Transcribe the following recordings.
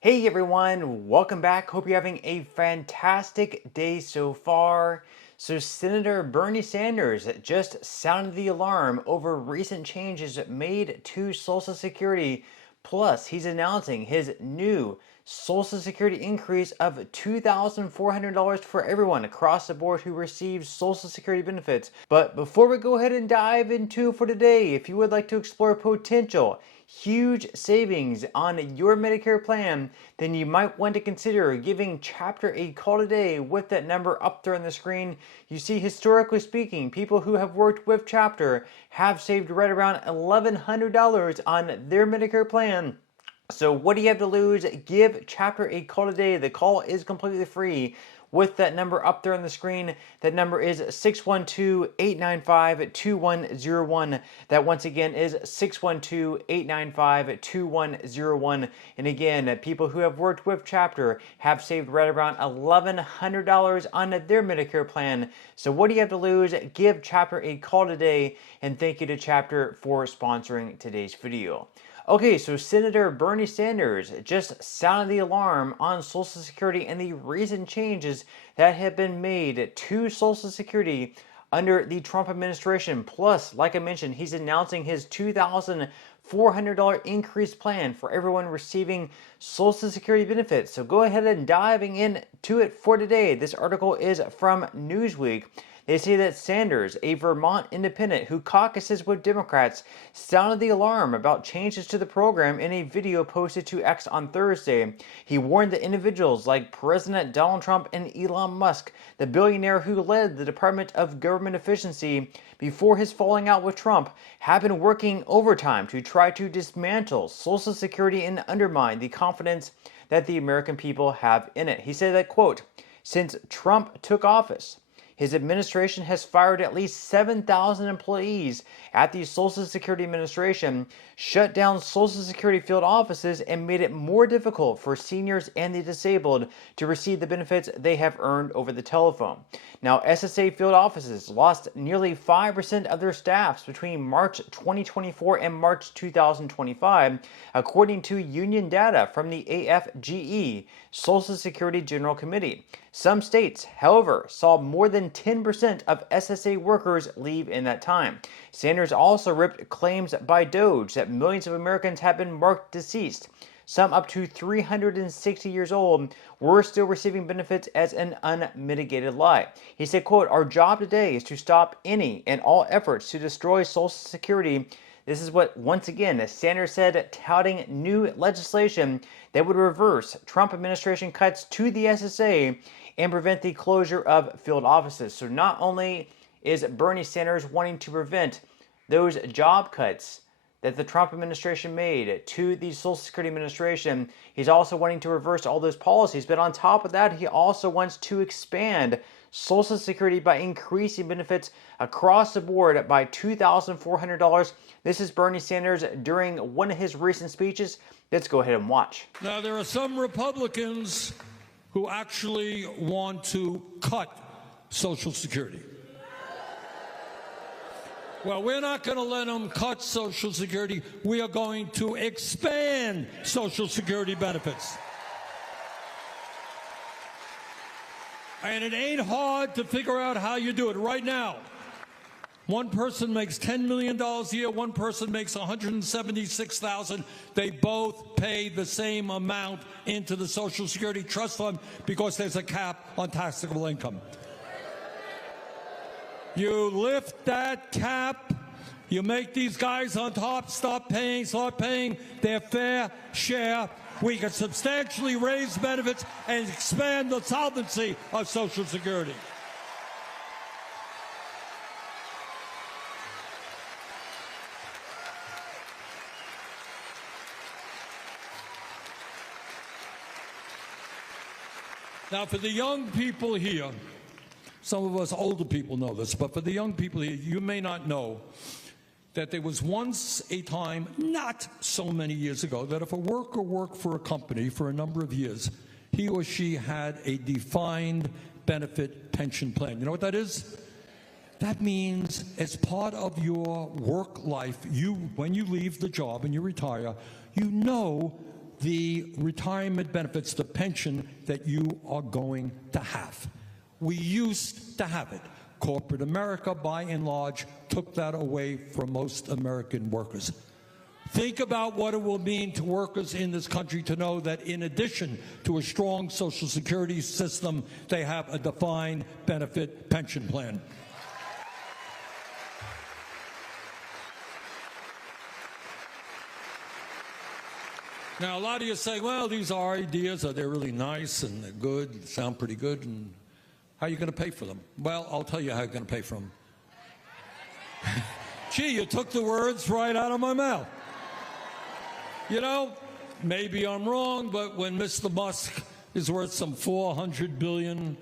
Hey everyone, welcome back. Hope you're having a fantastic day so far. So Senator Bernie Sanders just sounded the alarm over recent changes made to Social Security. Plus, he's announcing his new Social Security increase of $2,400 for everyone across the board who receives Social Security benefits. But before we go ahead and dive into for today, if you would like to explore potential huge savings on your Medicare plan, then you might want to consider giving Chapter a call today with that number up there on the screen. You see, historically speaking, people who have worked with Chapter have saved right around $1,100 on their Medicare plan. So what do you have to lose? Give Chapter a call today. The call is completely free with that number up there on the screen. That number is 612-895-2101. That once again is 612-895-2101. And again, people who have worked with Chapter have saved right around $1,100 on their Medicare plan. So what do you have to lose? Give Chapter a call today. And thank you to Chapter for sponsoring today's video. Okay, so Senator Bernie Sanders just sounded the alarm on Social Security and the recent changes that have been made to Social Security under the Trump administration. Plus, like I mentioned, he's announcing his $2,400 increase plan for everyone receiving Social Security benefits. So go ahead and diving into it for today. This article is from Newsweek. They say that Sanders, a Vermont independent who caucuses with Democrats, sounded the alarm about changes to the program in a video posted to X on Thursday. He warned that individuals like President Donald Trump and Elon Musk, the billionaire who led the Department of Government Efficiency before his falling out with Trump, have been working overtime to try to dismantle Social Security and undermine the confidence that the American people have in it. He said that, quote, "Since Trump took office, his administration has fired at least 7,000 employees at the Social Security Administration, shut down Social Security field offices, and made it more difficult for seniors and the disabled to receive the benefits they have earned over the telephone." Now, SSA field offices lost nearly 5% of their staffs between March 2024 and March 2025, according to union data from the AFGE, Social Security General Committee. Some states, however, saw more than 10% of SSA workers leave in that time. Sanders also ripped claims by Doge that millions of Americans have been marked deceased. Some up to 360 years old were still receiving benefits as an unmitigated lie. He said, quote, "Our job today is to stop any and all efforts to destroy Social Security." This is what, once again, Sanders said, touting new legislation that would reverse Trump administration cuts to the SSA and prevent the closure of field offices. So not only is Bernie Sanders wanting to prevent those job cuts that the Trump administration made to the Social Security Administration, he's also wanting to reverse all those policies. But on top of that, he also wants to expand Social Security by increasing benefits across the board by $2,400. This is Bernie Sanders during one of his recent speeches. Let's go ahead and watch. Now, there are some Republicans who actually want to cut Social Security. Well, we're not going to let them cut Social Security. We are going to expand Social Security benefits. And it ain't hard to figure out how you do it right now. One person makes $10 million a year, one person makes $176,000. They both pay the same amount into the Social Security Trust Fund because there's a cap on taxable income. You lift that cap, you make these guys on top start paying their fair share. We can substantially raise benefits and expand the solvency of Social Security. Now, for the young people here, some of us older people know this, but for the young people here, you may not know that there was once a time, not so many years ago, that if a worker worked for a company for a number of years, he or she had a defined benefit pension plan. You know what that is? That means as part of your work life, when you leave the job and you retire, you know the retirement benefits, the pension that you are going to have. We used to have it. Corporate America, by and large, took that away from most American workers. Think about what it will mean to workers in this country to know that in addition to a strong Social Security system, they have a defined benefit pension plan. Now, a lot of you say, well, these are ideas, are they really nice and they're good, sound pretty good, and how are you going to pay for them? Well, I'll tell you how you're going to pay for them. Gee, you took the words right out of my mouth. You know, maybe I'm wrong, but when Mr. Musk is worth some $400 billion,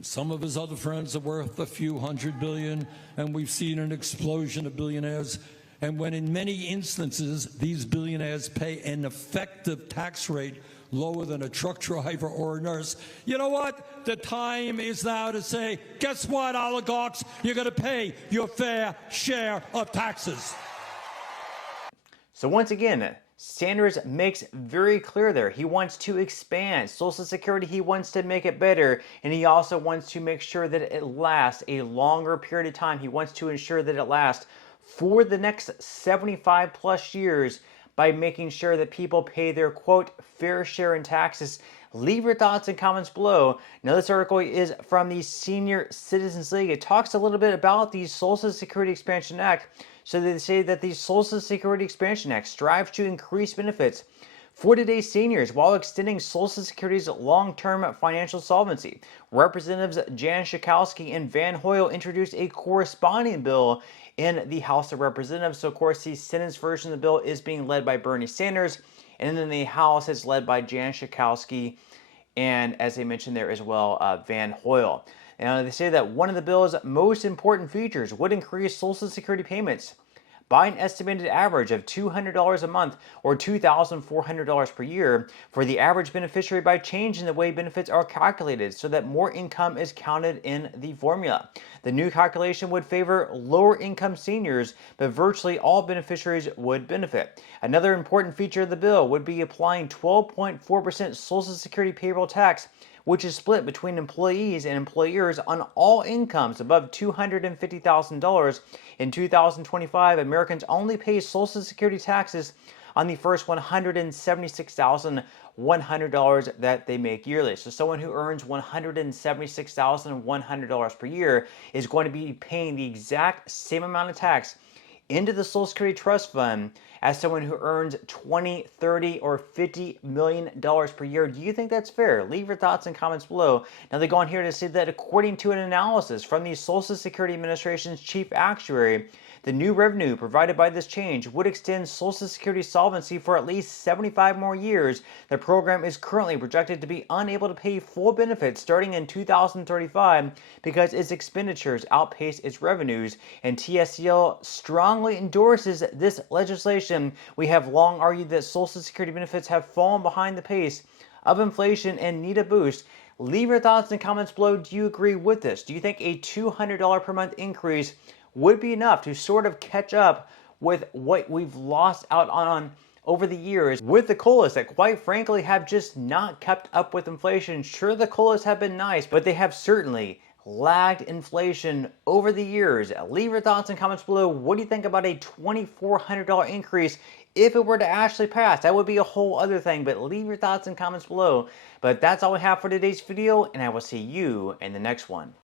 some of his other friends are worth a few $100 billion, and we've seen an explosion of billionaires, and when in many instances these billionaires pay an effective tax rate lower than a truck driver or a nurse, you know what? The time is now to say, guess what, oligarchs? You're going to pay your fair share of taxes. So once again, Sanders makes very clear there. He wants to expand Social Security. He wants to make it better. And he also wants to make sure that it lasts a longer period of time. He wants to ensure that it lasts for the next 75 plus years by making sure that people pay their, quote, fair share in taxes. Leave your thoughts and comments below. Now, this article is from the Senior Citizens League. It talks a little bit about the Social Security Expansion Act. So they say that the Social Security Expansion Act strives to increase benefits for today's seniors while extending Social Security's long-term financial solvency. Representatives Jan Schakowsky and Van Hoyle introduced a corresponding bill in the House of Representatives. So, of course, the Senate's version of the bill is being led by Bernie Sanders, and then the House is led by Jan Schakowsky and, as they mentioned there as well, Van Hoyle. Now, they say that one of the bill's most important features would increase Social Security payments by an estimated average of $200 a month or $2,400 per year for the average beneficiary by changing the way benefits are calculated so that more income is counted in the formula. The new calculation would favor lower income seniors, but virtually all beneficiaries would benefit. Another important feature of the bill would be applying 12.4% Social Security payroll tax, which is split between employees and employers on all incomes above $250,000. In 2025, Americans only pay Social Security taxes on the first $176,100 that they make yearly. So someone who earns $176,100 per year is going to be paying the exact same amount of tax into the Social Security Trust Fund as someone who earns $20, $30, or $50 million per year. Do you think that's fair? Leave your thoughts and comments below. Now, they go on here to say that according to an analysis from the Social Security Administration's chief actuary, the new revenue provided by this change would extend Social Security solvency for at least 75 more years. The program is currently projected to be unable to pay full benefits starting in 2035 because its expenditures outpace its revenues, and TSCL strongly endorses this legislation. We have long argued that Social Security benefits have fallen behind the pace of inflation and need a boost. Leave your thoughts and comments below. Do you agree with this? Do you think a $200 per month increase would be enough to sort of catch up with what we've lost out on over the years with the COLAs that quite frankly have just not kept up with inflation? Sure, the COLAs have been nice, but they have certainly lagged inflation over the years. Leave your thoughts and comments below. What do you think about a $2,400 increase if it were to actually pass? That would be a whole other thing, but leave your thoughts and comments below. But that's all we have for today's video, and I will see you in the next one.